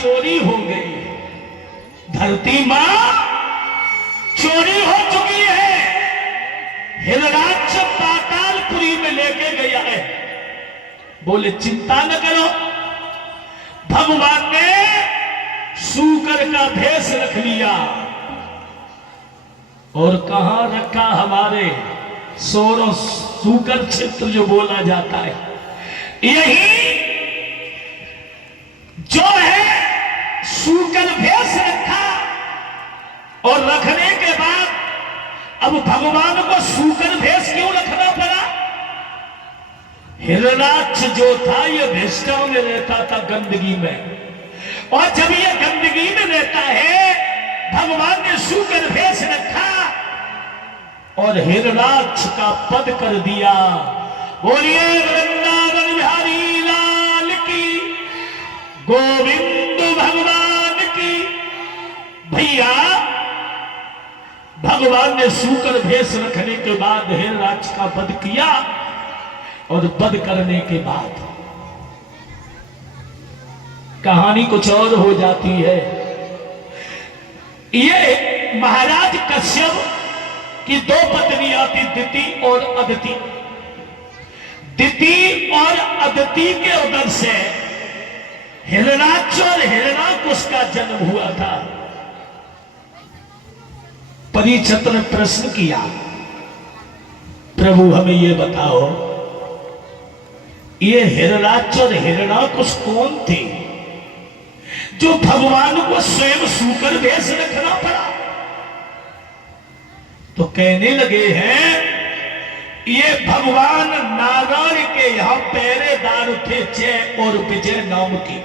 चोरी हो गई। धरती मां चोरी हो चुकी है। हिरणाक्ष पातालपुरी में लेके गया है। बोले चिंता न करो, भगवान ने सूकर का भेष रख लिया। और कहां रखा? हमारे सोरो सूकर क्षेत्र जो बोला जाता है, यही जो है सूकर भेष रखा। और रखने के बाद अब भगवान को सूकर भेष क्यों रखना पड़ा? हिरणाक्ष जो था ये भेष्टाओं में रहता था, गंदगी में। और जब ये गंदगी में रहता है, भगवान ने सूकर भेष रखा और हिरणाक्ष का पद कर दिया। बोलिए वृंदावन बिहारी लाल की, गोविंद भगवान की। भैया भगवान ने सूकर भेष रखने के बाद हिरणाक्ष का वध किया। और वध करने के बाद कहानी कुछ और हो जाती है। ये महाराज कश्यप की दो पत्नियां थी, दिति और अदिति। दिति और अदिति के उदर से हिरणाक्ष और हिरणाकुश का जन्म हुआ था। परीक्षित ने प्रश्न किया, प्रभु हमें ये बताओ, ये हिरणाक्ष और हिरणाकुश कौन थे जो भगवान को स्वयं सूकर भेष रखना पड़ा? तो कहने लगे हैं, ये भगवान नारायण के यहां पहरेदार थे, जय और विजय नाम के।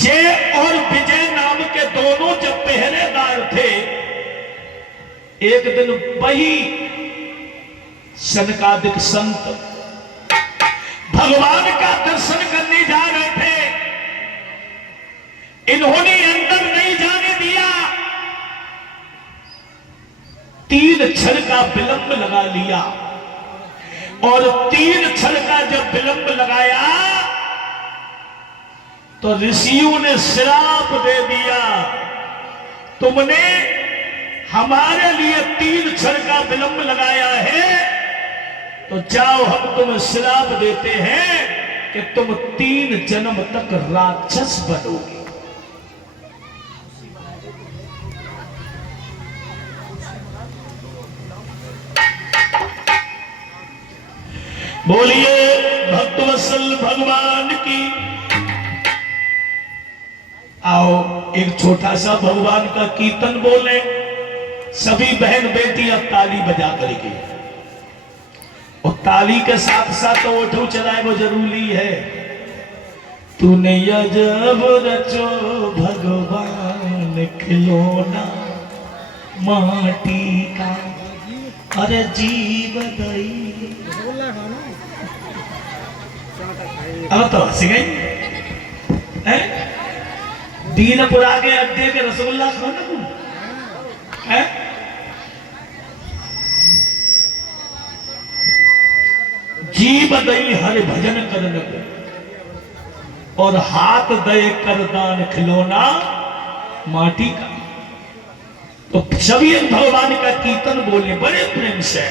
जय और विजय नाम के दोनों जब पहरेदार थे, एक दिन वही सनकादिक संत भगवान का दर्शन करने जा रहे थे। इन्होंने अंदर नहीं जाने दिया। 3 क्षण का विलंब लगा लिया। और 3 क्षण का जब विलंब लगाया तो ऋषियों ने श्राप दे दिया, तुमने हमारे लिए 3 क्षण का विलंब लगाया है, तो जाओ हम तुम्हें श्राप देते हैं कि तुम 3 जन्म तक राक्षस बनोगे। बोलिए भक्तवत्सल भगवान की। आओ एक छोटा सा भगवान का कीर्तन बोले, सभी बहन बेटियां ताली बजा करके। और ताली के साथ साथ तो ओठो चलाए, वो जरूरी है। तूने अजब रचो भगवान खिलौना माटी का, अरे जीव दई। अब तो हंस गई। दीनपुरा के अड्डे के रसगुल्ला खाना तुम है? जीव दई हरि भजन करन को, और हाथ दे कर दान खिलौना माटी का। तो सभी भगवान का कीर्तन बोले बड़े प्रेम से।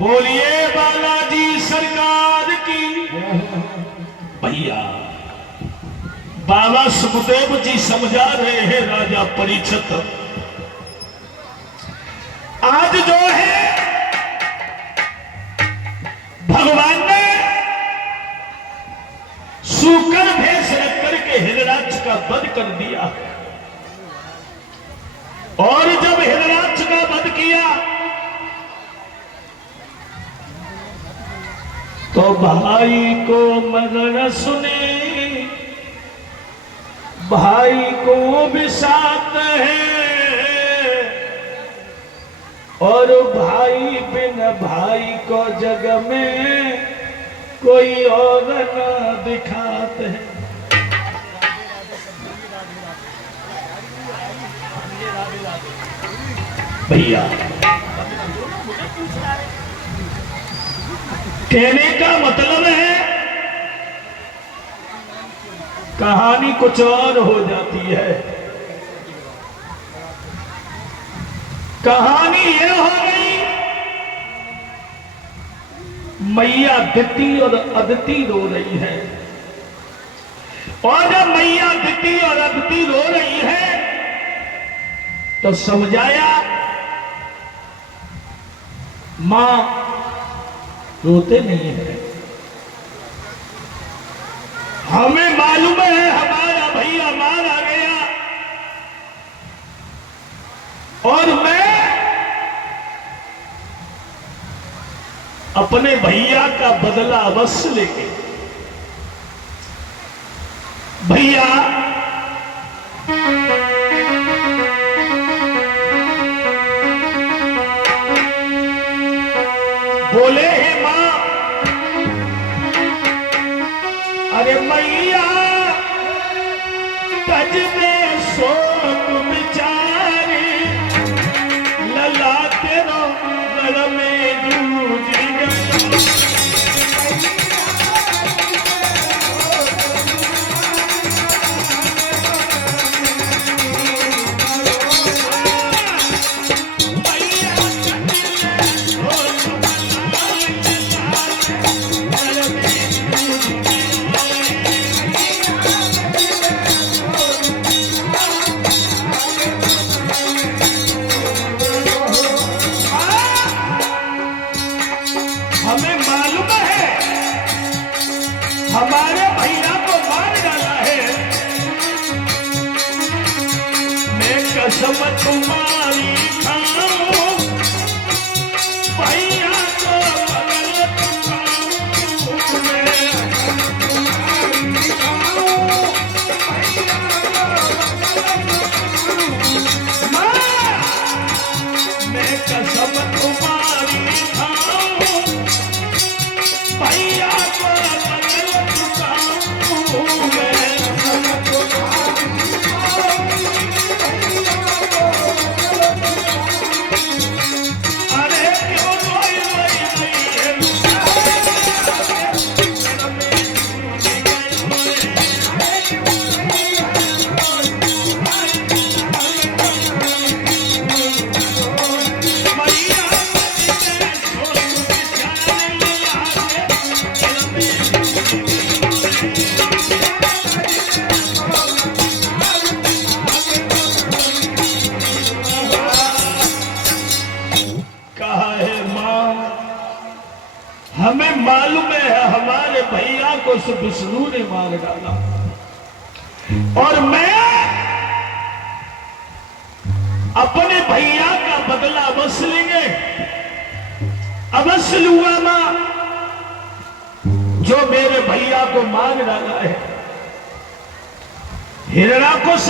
बोलिए बालाजी सरकार की। भैया बाबा सुखदेव जी समझा रहे हैं राजा परीक्षित, आज जो है भगवान ने सूकर भेष रख करके हिरणाक्ष का वध कर दिया, और जब हिरणाक्ष का वध किया तो भाई को मगर सुने, भाई को विषाद है, और भाई बिन भाई को जग में कोई और न दिखाते हैं। भैया कहने का मतलब है कहानी कुछ और हो जाती है। कहानी यह हो गई, मैया दिति और अदिति रो रही है, और जब मैया दिति और अदिति रो रही है तो समझाया मां रोते नहीं है, हमें मालूम है हमारा भैया मारा गया, और मैं अपने भैया का बदला अवश्य लेके। भैया बोले हे मां, अरे मैया तज में शोक बिचारी, लला तेरो गल में जूझ गया। हमें मालूम है हमारे भैया को मार डाला है, मैं कसम तुम्हारी खाऊं, भैया को बगल तुम मैं कसम तुम्हारी खाऊं, भैया को बगल तुम अरे क्यों हमें मालूम है हमारे भैया को विष्णु ने मार डाला, और मैं अपने भैया का बदला अवश्य लेंगे, अवश्य लूंगा मां, जो मेरे भैया को मार डाला है। हिरणाकुश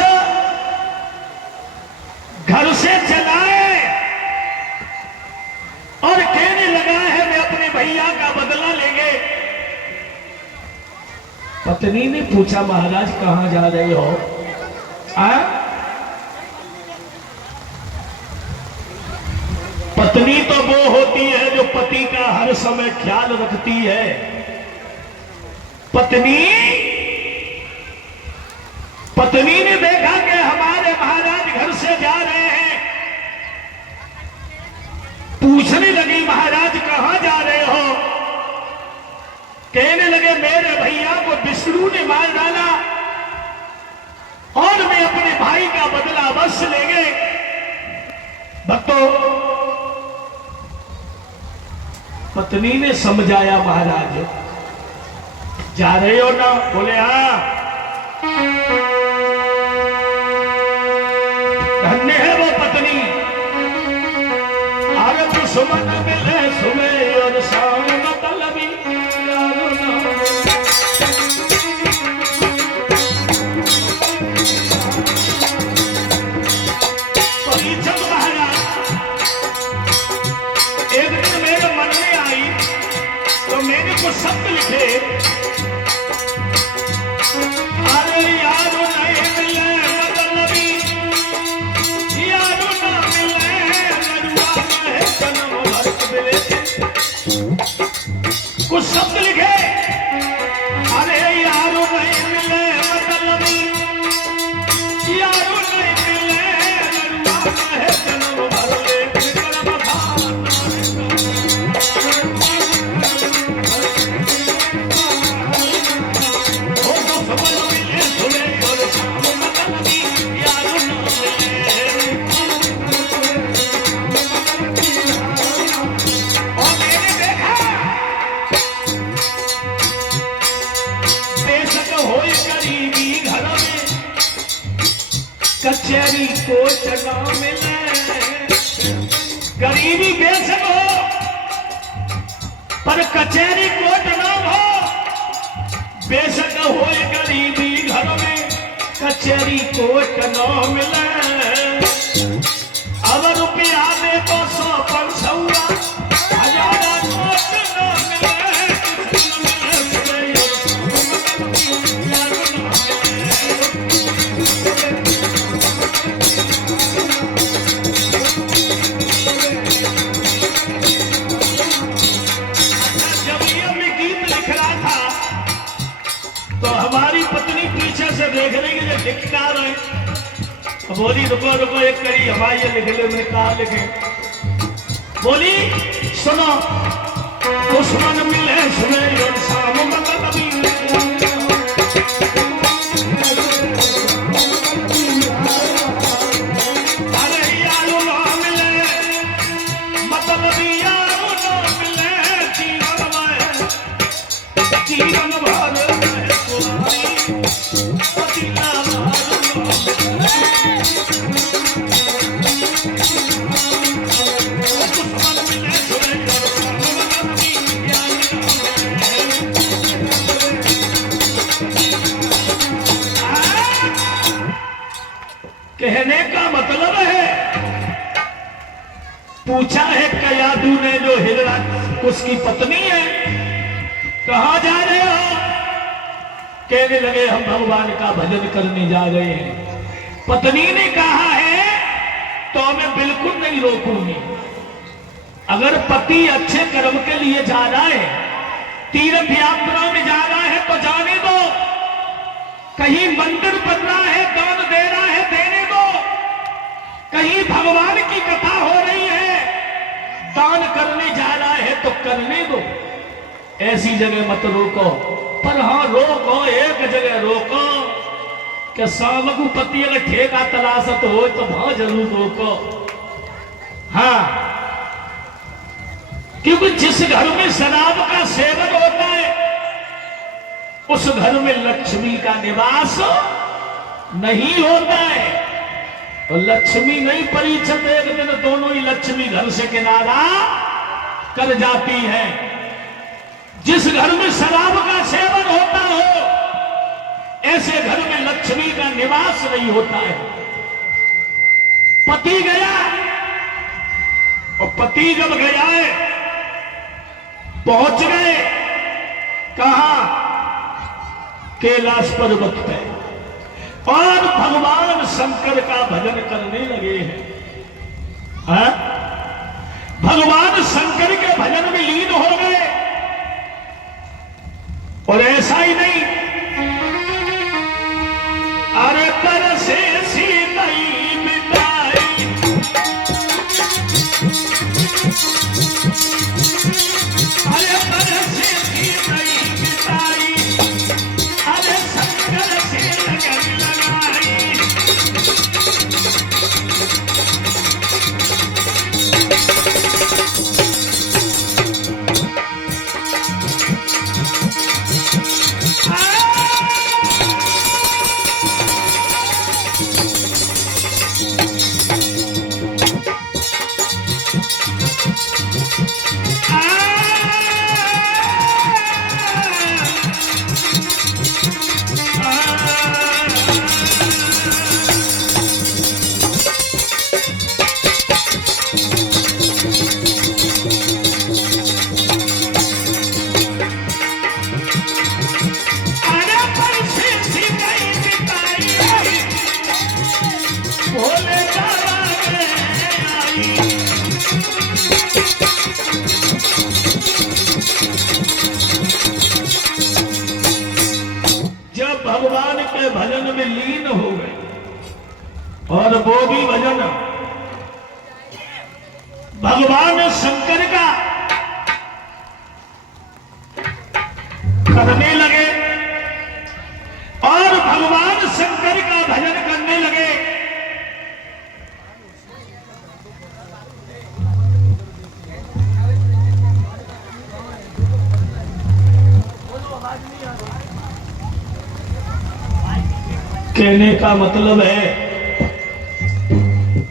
घर से चलाए और कहने लगा है मैं अपने भैया का बदला लेंगे। पत्नी ने पूछा महाराज कहां जा रहे हो? पत्नी तो वो होती है जो पति का हर समय ख्याल रखती है। पत्नी ने देखा कि हमारे महाराज घर से जा रहे हैं, पूछने लगी महाराज कहां जा भक्तों, पत्नी ने समझाया, महाराज जा रहे हो ना? बोले हाँ। धन्य है वो पत्नी, अरे दुश्मन मिले सुबह और शाम, मतलबी यारो ना। परीक्षक महाराज एक दिन मेरे मन में आई तो मैंने कुछ शब्द लिखे, अरे यारो नहीं मिले मतलबी, यारो ना मिले लड़ुआ में जन्म भर मिले। कुछ शब्द लिखे, अरे यारो नहीं मिले मतलबी, यारो नहीं मिले लड़ुआ में जन्म भर ले। कचहरी कोट ना मिले, गरीबी बेशक हो पर कचहरी कोट ना हो, बेशक हो गरीबी घर में कचहरी कोट ना मिले। अब रुपया में तो 100 500 हजारा नोट ना मिले, हमारी पत्नी पीछे से देख रही है, लिखना रहे, बोली रुको रुको एक कड़ी हमारी ये लिख ले। मैंने कहा लिखे, बोली सुनो, दुश्मन मिले सुने और शाम मतलबी, अरे यारो ना मिले मतलबी, यारो ना मिले जीवन भर कहने का मतलब है, पूछा है कयादू ने जो हिजड़ा उसकी पत्नी है, कहां जा रहे हो? कहने लगे हम भगवान का भजन करने जा रहे हैं। पत्नी ने कहा है तो मैं बिल्कुल नहीं रोकूंगी। अगर पति अच्छे कर्म के लिए जा रहा है, तीर्थ यात्रा में जा रहा है तो जाने दो, कहीं मंदिर बन रहा है दान दे रहा है देने दो, कहीं भगवान की कथा हो रही है दान करने जा रहा है तो करने दो, ऐसी जगह मत रोको। पर हाँ रोको, एक जगह रोको कि सामगु पति अगर ठेका तलाशत हो तो वहां जरूर रोको। हाँ, क्योंकि जिस घर में शराब का सेवन होता है उस घर में लक्ष्मी का निवास नहीं होता है। और लक्ष्मी नहीं परीक्षित, एक दिन दोनों ही लक्ष्मी घर से किनारा कर जाती है। जिस घर में शराब का सेवन होता हो ऐसे घर में लक्ष्मी का निवास नहीं होता है। पति गया और पति जब गया है पहुंच गए कहां? कैलाश पर्वत पे, और भगवान शंकर का भजन करने लगे हैं। हाँ? भगवान शंकर के भजन में लीन हो गए। और ऐसा ही नहीं, अरे पर से नहीं मिटाई, अरे पर से नहीं मिटाई, अरे शंकर से लगन लगाई। वो भी भजन भगवान शंकर का करने लगे और भगवान शंकर का भजन करने लगे। कहने का मतलब है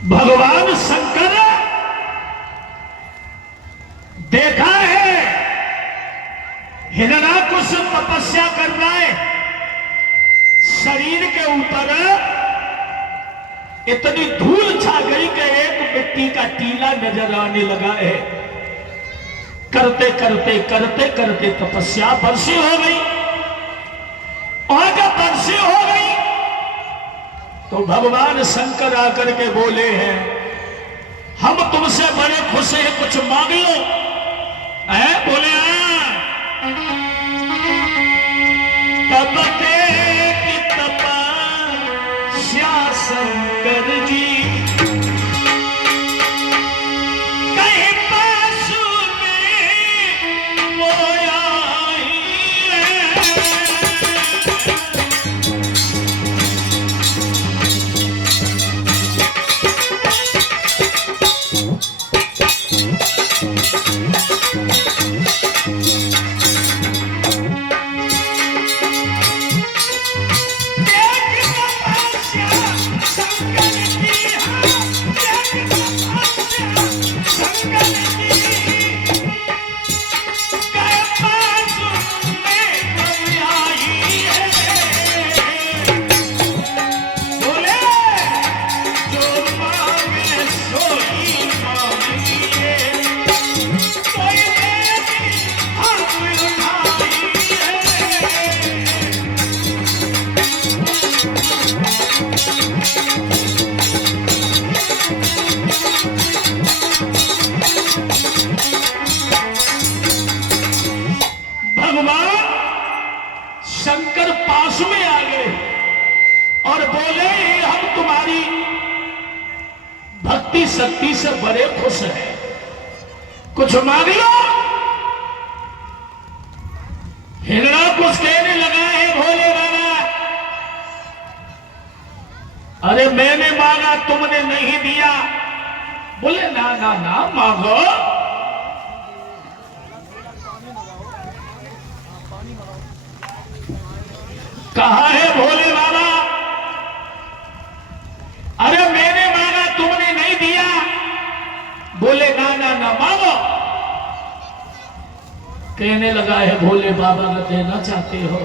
भगवान शंकर देखा है हिरण्याकुश तपस्या कर रहा है, शरीर के ऊपर इतनी धूल छा गई कि एक मिट्टी का टीला नजर आने लगा है। करते करते करते करते तपस्या बरसी हो गई और जब बरसी हो गई तो भगवान शंकर आकर के बोले हैं हम तुमसे बड़े खुश हैं, कुछ मांग लो। बोले तब की तपस्या शंकर जी कहीं पासु में मोया शंकर पास में आ गए और बोले हम तुम्हारी भक्ति शक्ति से बड़े खुश हैं, कुछ मांग लो। हिरण्याकुश कहने लगा है भोले बाबा अरे मैंने मांगा तुमने नहीं दिया। बोले ना ना ना मांगो। कहा है भोले बाबा अरे मैंने मांगा तुमने नहीं दिया। बोले ना ना ना मांगो। कहने लगा है भोले बाबा का देना चाहते हो,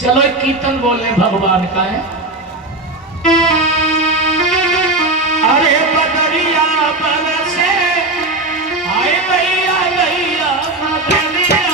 चलो एक कीर्तन बोले भगवान का है। अरे बदरिया बरसे आए भैया भैया बदरिया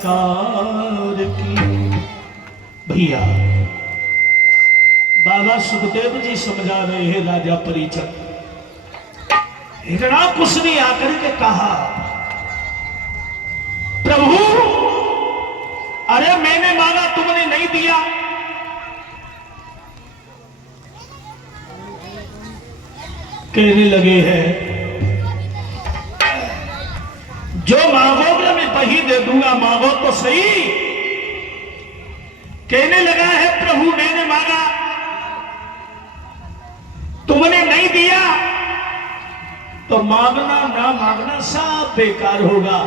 सरकार की। भैया बाबा सुखदेव जी समझा रहे हैं राजा परीक्षित। हिरणाकुश ने आकर के कहा, प्रभु अरे मैंने मांगा तुमने नहीं दिया। कहने लगे हैं जो मांगोगे मैं वही दे दूंगा, मांगो तो सही। कहने लगा है प्रभु मैंने मांगा तुमने नहीं दिया तो मांगना ना मांगना सब बेकार होगा।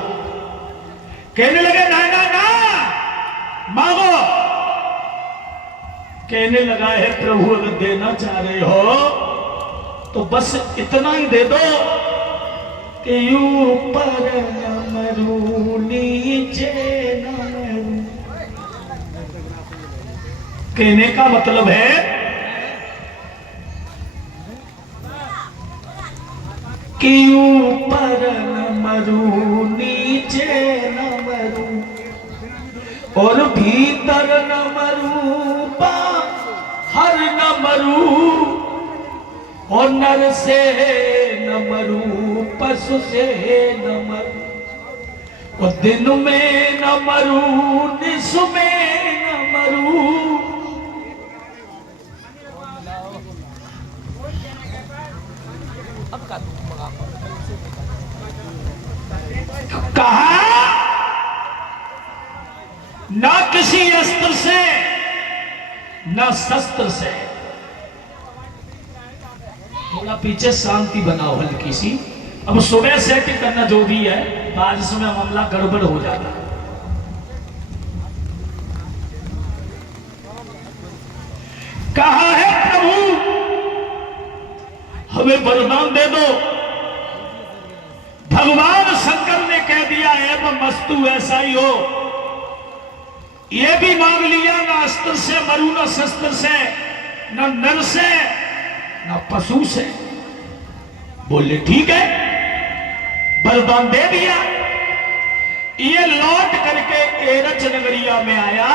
कहने लगे ना ना ना मांगो। कहने लगा है प्रभु अगर देना चाह रहे हो तो बस इतना ही दे दो कि ऊपर न मरू नीचे न मरू। कहने का मतलब है कि ऊपर न मरू नीचे न मरू और भीतर न मरू बाहर न मरू और नर से न मरू पशु से न मरू और दिन में न मरू निस में न मरू। कहा ना किसी अस्त्र से ना शस्त्र से। थोड़ा पीछे शांति बनाओ हल्की सी। अब सुबह सेटिंग करना जो भी है, बारिश में मामला गड़बड़ हो जाता है। कहा है प्रभु हमें वरदान दे दो। भगवान शंकर ने कह दिया है मस्तु ऐसा ही हो। ये भी मांग लिया ना अस्त्र से मरू ना शस्त्र से ना नर से ना पशु से। बोले ठीक है वरदान दे दिया। ये लौट करके एरच नगरिया में आया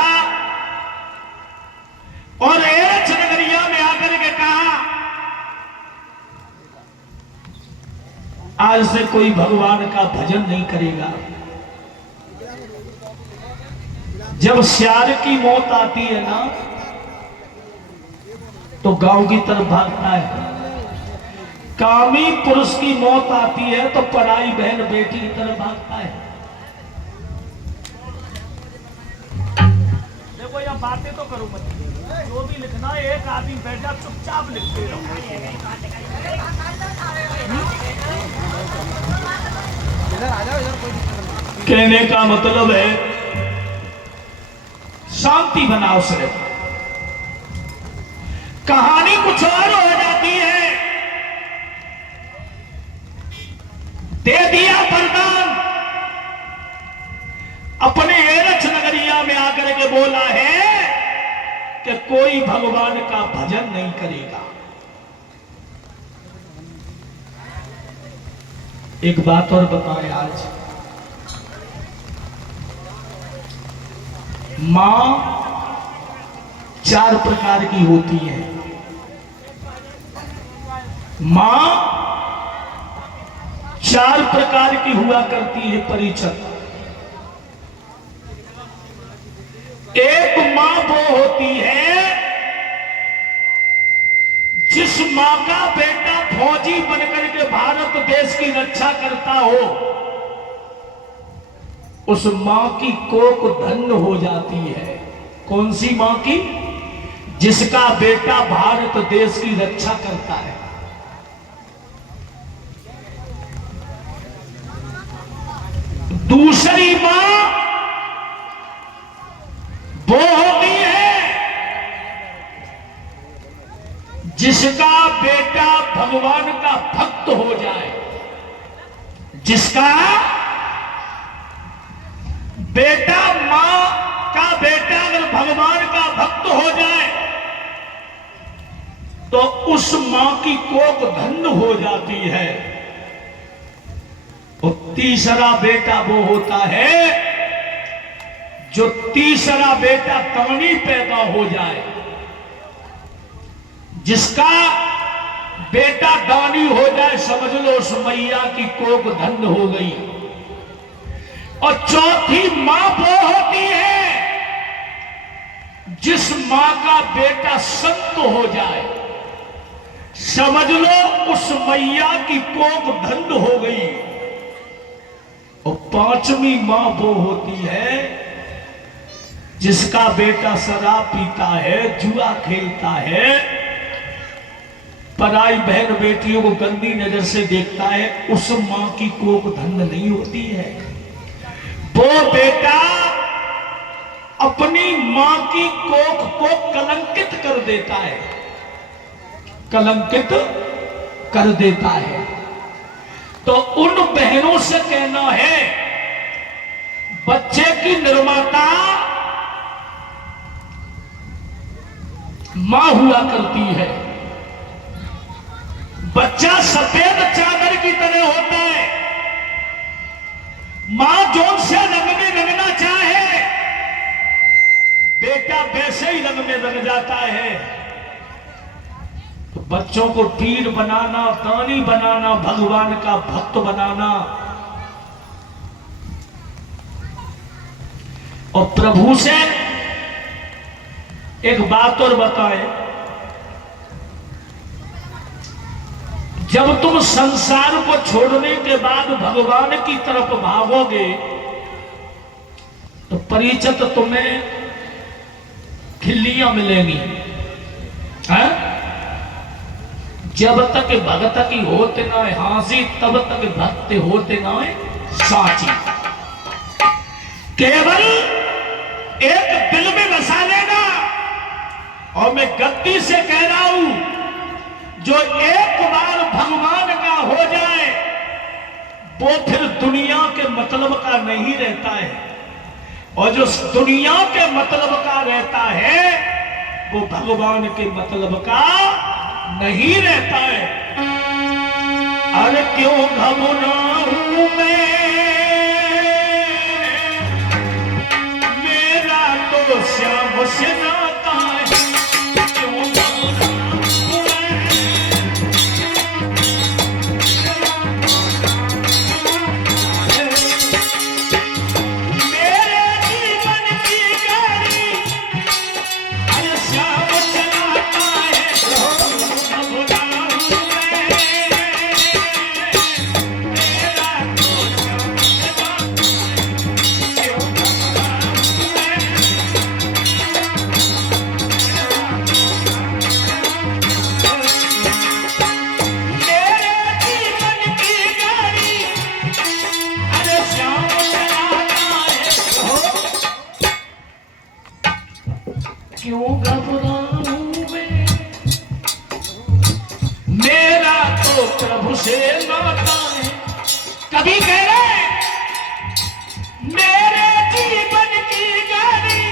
और एरच नगरिया में आकर के कहा आज से कोई भगवान का भजन नहीं करेगा। जब सियार की मौत आती है ना तो गांव की तरफ भागता है। कामी पुरुष की मौत आती है तो पराई बहन बेटी की तरफ भागता है। देखो यह बातें तो करो मत, जो भी लिखना है एक आदमी बैठ जा चुपचाप लिखते रहो। कहने का मतलब है शांति बनाओ सिर्फ। कहानी कुछ और हो जाती है। दे दिया वरदान। अपने एरच नगरिया में आकर के बोला है कि कोई भगवान का भजन नहीं करेगा। एक बात और बताएं आज, मां 4 प्रकार की होती है। मां 4 प्रकार की हुआ करती है परीक्षित। एक मां वो होती है जिस मां का बेटा फौजी बनकर के भारत देश की रक्षा करता हो, उस मां की कोख धन्य हो जाती है। कौन सी मां की? जिसका बेटा भारत देश की रक्षा करता है। दूसरी मां वो होती है जिसका बेटा भगवान का भक्त हो जाए। जिसका बेटा, मां का बेटा अगर भगवान का भक्त हो जाए तो उस मां की कोख धन्य हो जाती है। और तीसरा बेटा वो होता है जो तीसरा बेटा कवनी पैदा हो जाए, जिसका बेटा दानी हो जाए, समझ लो उस मैया की कोख धन्य हो गई। और चौथी मां वो होती है जिस मां का बेटा संत हो जाए, समझ लो उस मैया की कोख धन्य हो गई। और पांचवी मां वो होती है जिसका बेटा शराब पीता है, जुआ खेलता है, पराई बहन बेटियों को गंदी नजर से देखता है, उस मां की कोख धन्य नहीं होती है। वो बेटा अपनी मां की कोख को कलंकित कर देता है, कलंकित कर देता है। तो उन बहनों से कहना है, बच्चे की निर्माता मां हुआ करती है। बच्चा सफेद चादर की तरह होता है, मां जोन से रंग में रंगना चाहे, बेटा वैसे ही रंग में रंग जाता है। तो बच्चों को पीर बनाना, दानी बनाना, भगवान का भक्त बनाना और प्रभु से एक बात और बताएं, जब तुम संसार को छोड़ने के बाद भगवान की तरफ भागोगे तो परिचित तुम्हें खिल्लियां मिलेंगी, है? जब तक भगत की होते ना हांसी, तब तक भक्त होते ना साची। केवल एक दिल में बसा लेना। और मैं गद्दी से कह रहा हूं, जो एक बार भगवान का हो जाए वो फिर दुनिया के मतलब का नहीं रहता है, और जो दुनिया के मतलब का रहता है वो भगवान के मतलब का नहीं रहता है। अरे क्यों घबराऊं मैं, मेरा तो श्याम से नाता है। क्यों घबराऊं मैं, मेरा तो प्रभु से नाता है। कभी कह रहे मेरे जीवन की गाड़ी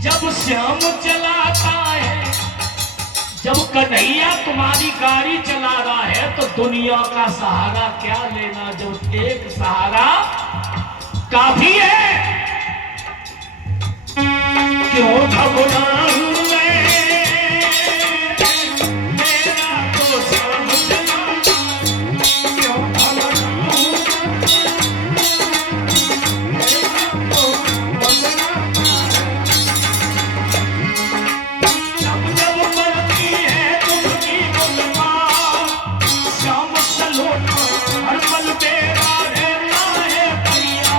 जब श्याम चलाता है, जब कन्हैया तुम्हारी गाड़ी चला रहा है तो दुनिया का सहारा क्या लेना, जब एक सहारा काफी है। क्यों घबराऊं मैं, मेरा तो श्याम चलाता है। क्यों घबराऊं मेरा तो बदलाता है। जब जब बढ़ती है तुमकी गुलमान, श्याम सलोना हर पल तेरा रहता है परिया।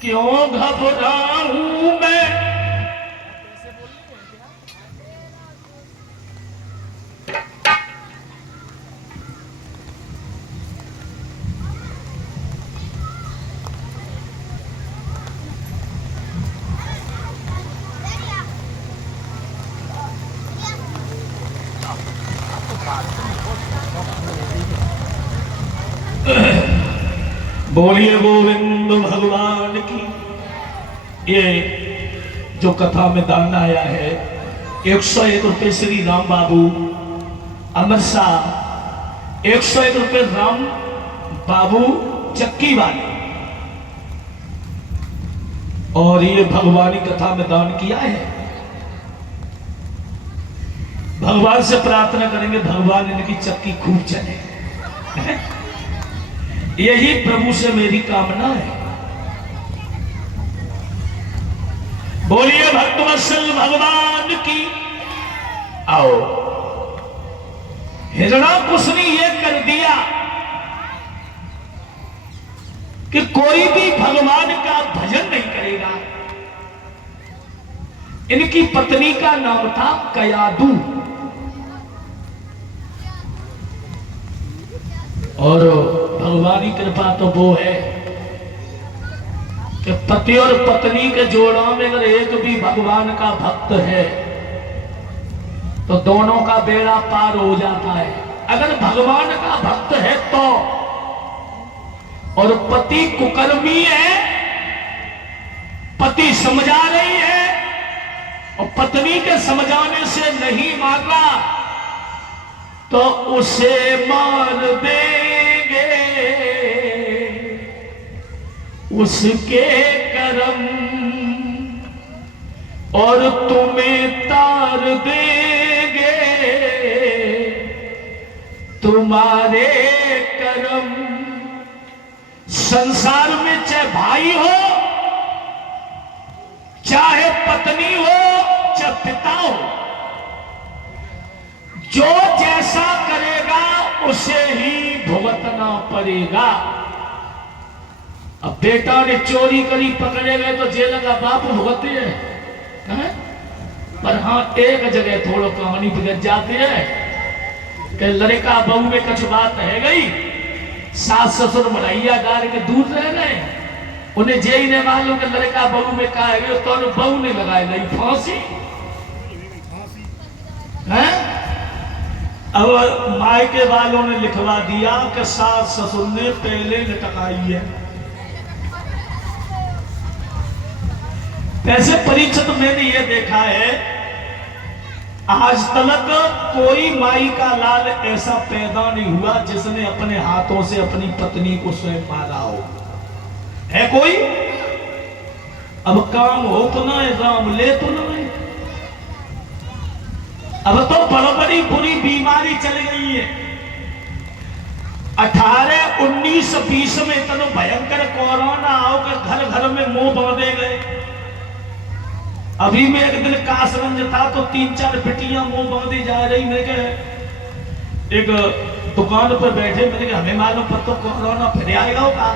क्यों घबराऊं मैं, बोलिए गोविंद भगवान की। ये जो कथा में दान आया है 101 रुपए श्री राम बाबू अमर शाह, 101 रुपए राम बाबू चक्की वाले, और ये भगवानी कथा में दान किया है। भगवान से प्रार्थना करेंगे भगवान इनकी चक्की खूब चले। यही प्रभु से मेरी कामना है। बोलिए भक्तवत्सल भगवान की। आओ, हिरणाकुश ने यह कर दिया कि कोई भी भगवान का भजन नहीं करेगा। इनकी पत्नी का नाम था कयादू, और भगवान की कृपा तो वो है कि पति और पत्नी के जोड़ा में अगर एक भी भगवान का भक्त है तो दोनों का बेड़ा पार हो जाता है। अगर भगवान का भक्त है तो, और पति कुकर्मी है, पति समझा रही है और पत्नी के समझाने से नहीं माना तो उसे मार देंगे उसके कर्म, और तुम्हें तार देंगे तुम्हारे कर्म। संसार में चाहे भाई हो, चाहे पत्नी हो, चाहे पिता हो, जो जैसा करेगा उसे ही भुगतना पड़ेगा। अब बेटा ने चोरी करी, पकड़े गए तो जेल का बाप भुगतते हैं। पर हाँ, एक जगह थोड़ा कहानी बिगड़ जाती है कि लड़का बहू में कुछ बात है गई, सास ससुर मरैया गार के दूर रह गए, उन्हें जे ही ने मालूम कि लड़का बहू में कहा है तो बहू ने लगाए नहीं फांसी है। अब मायके वालों ने लिखवा दिया कि सास ससुर ने पहले लटकाई है। ऐसे परीक्षित मैंने ये देखा है, आज तक कोई माई का लाल ऐसा पैदा नहीं हुआ जिसने अपने हाथों से अपनी पत्नी को स्वयं मारा हो। है कोई? अब काम हो तो ना है, राम ले तो ना है। अब तो बड़ी बुरी बीमारी चल गई है। 18, 19, 20 में इतना भयंकर कोरोना आओ घर घर में मुंह बांधे गए। अभी में एक दिन कासगंज था तो 3-4 बिटियां मुंह बांधी जा रही। मैं एक दुकान पर बैठे, मैंने हमें मालूम पर तो कोरोना फिर आएगा होगा।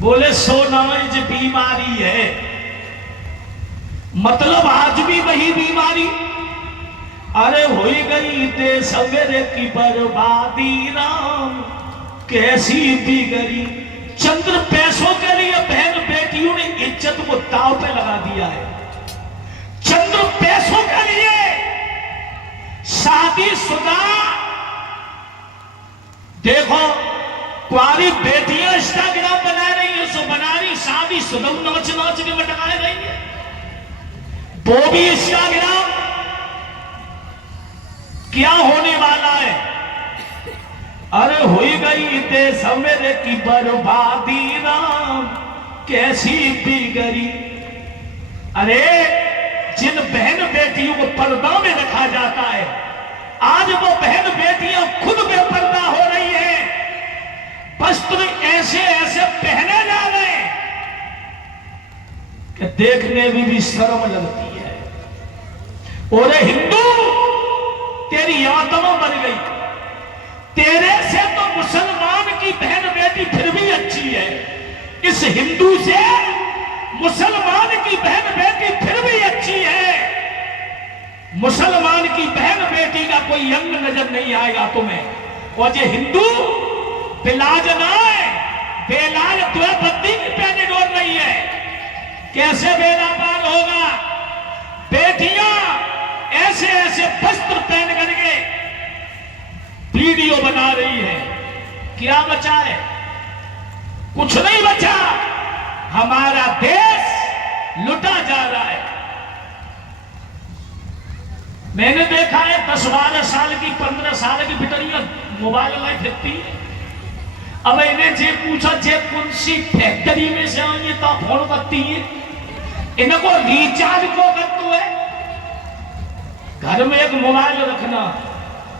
बोले सोनाइज बीमारी है, मतलब आज भी वही बीमारी। अरे हो गई देश मेरे की बर्बादी, राम कैसी बिगड़ी। चंद्र पैसों के लिए बहन बेटियों ने इज्जत को दांव पे लगा दिया है। चंद्र पैसों के लिए शादीशुदा, देखो कुआरी बेटियां इंस्टाग्राम बना रही है, सो बना रही शादीशुदा नाच नाच के मटकाए रही है, वो भी इंस्टाग्राम। क्या होने वाला है? अरे हो गई देश मेरे की बर्बादी, राम कैसी बिगड़ी। अरे जिन बहन बेटियों को पर्दा में रखा जाता है, आज वो बहन बेटियां खुद बेपर्दा हो रही हैं। वस्त्र ऐसे ऐसे पहने जा रहे कि देखने में भी शर्म लगती है। और हिंदू तेरी आत्मा बन गई, तेरे से तो मुसलमान की बहन बेटी फिर भी अच्छी है, इस हिंदू से मुसलमान की बहन बेटी फिर भी अच्छी है। मुसलमान की बहन बेटी का कोई अंग नजर नहीं आएगा तुम्हें। और ये हिंदू बिलाज ना है, बेलाज तुम्हें बत्ती की पहने डोर रही है, कैसे बेला पार होगा। बेटियां ऐसे ऐसे वस्त्र पहन करके वीडियो बना रही है क्या बचा है? कुछ नहीं बचा। हमारा देश लुटा जा रहा है। मैंने देखा है 10-12 साल की 15 साल की बिटरियां मोबाइल लाई फिरती है। अब इन्हें जे पूछा जे कौन सी फैक्ट्री में से आई तो फोन करती है, इनको रिचार्ज को करते है। घर में एक मोबाइल रखना,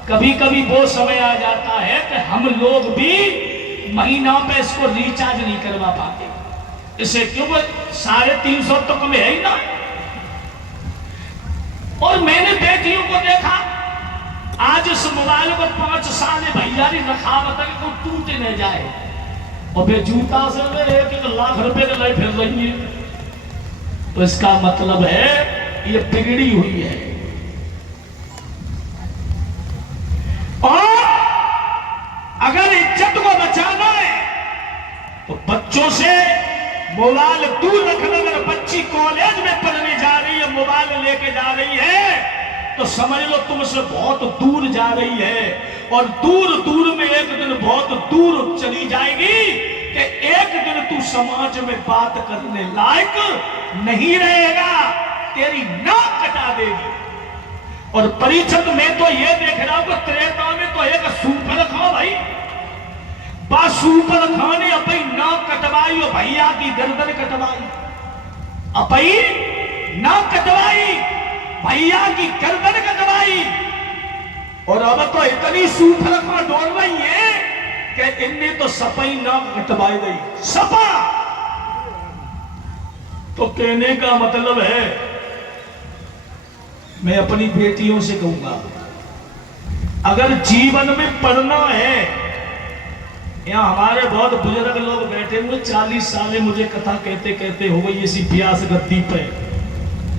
कभी कभी वो समय आ जाता है कि हम लोग भी महीना पे इसको रिचार्ज नहीं करवा पाते। इसे क्यों? 350 तो कम है ही ना। और मैंने बेटियों को देखा, आज इस मोबाइल को 5 साल भैया ने रखा बता कि कोई टूट न जाए, और फिर जूता से 1 लाख रुपए के लिए फिर रही है। तो इसका मतलब है ये बिगड़ी हुई है। और अगर इज्जत को बचाना है तो बच्चों से मोबाइल दूर रखना। अगर बच्ची कॉलेज में पढ़ने जा रही है, मोबाइल लेके जा रही है, तो समझ लो तुमसे बहुत दूर जा रही है। और दूर दूर में एक दिन बहुत दूर चली जाएगी कि एक दिन तू समाज में बात करने लायक नहीं रहेगा, तेरी नाक कटा देगी। और परिषद में तो ये देख रहा हूं कि त्रेता में तो एक सूपर खा भाई, सूपर खाने अपनी नाक कटवाई और भैया की गर्दन कटवाई, अपनी नाक कटवाई, भैया की गर्दन कटवाई। और अब तो इतनी सूपर खा दौड़ रही है कि इनने तो सपई नाक कटवाई गई। सपा तो कहने का मतलब है, मैं अपनी बेटियों से कहूंगा, अगर जीवन में पढ़ना है, यहाँ हमारे बहुत बुजुर्ग लोग बैठे हुए 40 साल मुझे कथा कहते कहते हो गई इसी ब्यास गद्दी पे।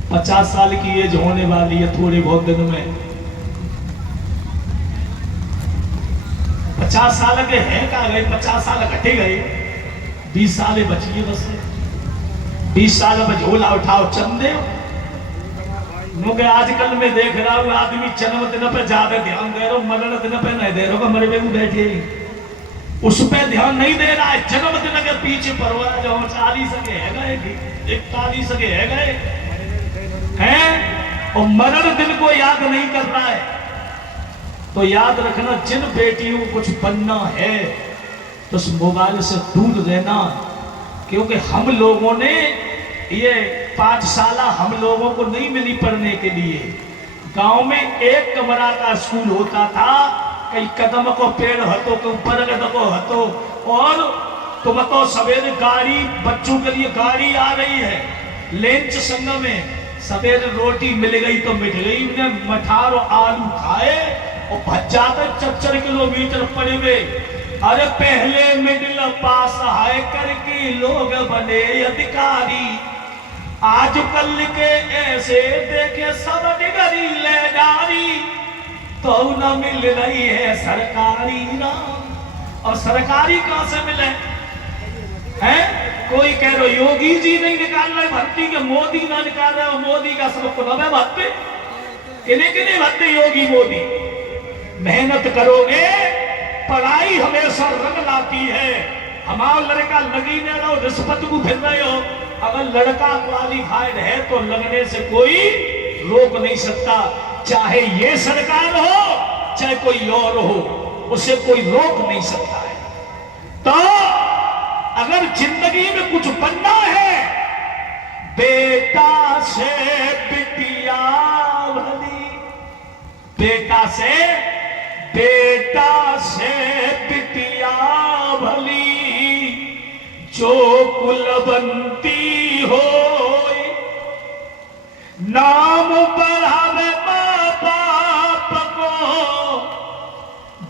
50 साल की एज होने वाली है थोड़े बहुत दिन में। 50 साल के हैं कहा गए, 50 साल घटे गए, 20 साल बचिए बस। 20 साल में झोला उठाओ चंदे। क्योंकि आजकल मैं देख रहा हूँ आदमी जन्मदिन पे ज्यादा ध्यान दे रहा, मरण दिन पे नहीं दे रहा। मरे में बैठे उस पर ध्यान नहीं दे रहा है। जन्मदिन के पीछे परवाह जो 40 के है गए, 41 के है गए हैं, और मरण दिन को याद नहीं कर रहा है। तो याद रखना, जिन बेटियों को कुछ बनना है तो उस मोबाइल से दूर रहना। क्योंकि हम लोगों ने ये पाठशाला हम लोगों को नहीं मिली पढ़ने के लिए। गांव में 1 कमरा का स्कूल होता था, कई कदम को पेड़ हतो, कई बरगद को हतो। और तुम तो सवेरे गाड़ी, बच्चों के लिए गाड़ी आ रही है, लंच संग में सवेरे रोटी मिल गई तो मिट गई। उन्हें मठार और आलू खाए और भज्जा तो 4 किलोमीटर पड़े हुए। अरे पहले मिडिल पास हाय करके लोग बने अधिकारी, आजकल के ऐसे देखे सब डिगरी ले डारी, तो न मिल रही है सरकारी नाम। और सरकारी कहां से मिले हैं? कोई कह रहे योगी जी नहीं निकाल रहे भर्ती के, मोदी ना निकाल रहे, मोदी का सबको नवे भत्ते, किन्हें किन्हें भत्ते योगी मोदी। मेहनत करोगे, पढ़ाई हमेशा रंग लाती है। हमारा लड़का लगी न रहो, रिश्वत को फिर रहे हो। अगर लड़का क्वालिफाइड है तो लगने से कोई रोक नहीं सकता। चाहे ये सरकार हो चाहे कोई और हो, उसे कोई रोक नहीं सकता है। तो अगर जिंदगी में कुछ बनना है, बेटा से बिटिया भली, बेटा से बिटिया भली, जो कुलवंती हो नाम बढ़ावे मां बाप को,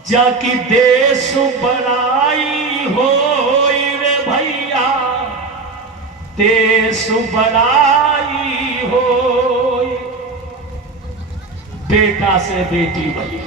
जाकी देश बड़ाई हो रे भैया, देश बड़ाई हो। बेटा से बेटी बनी,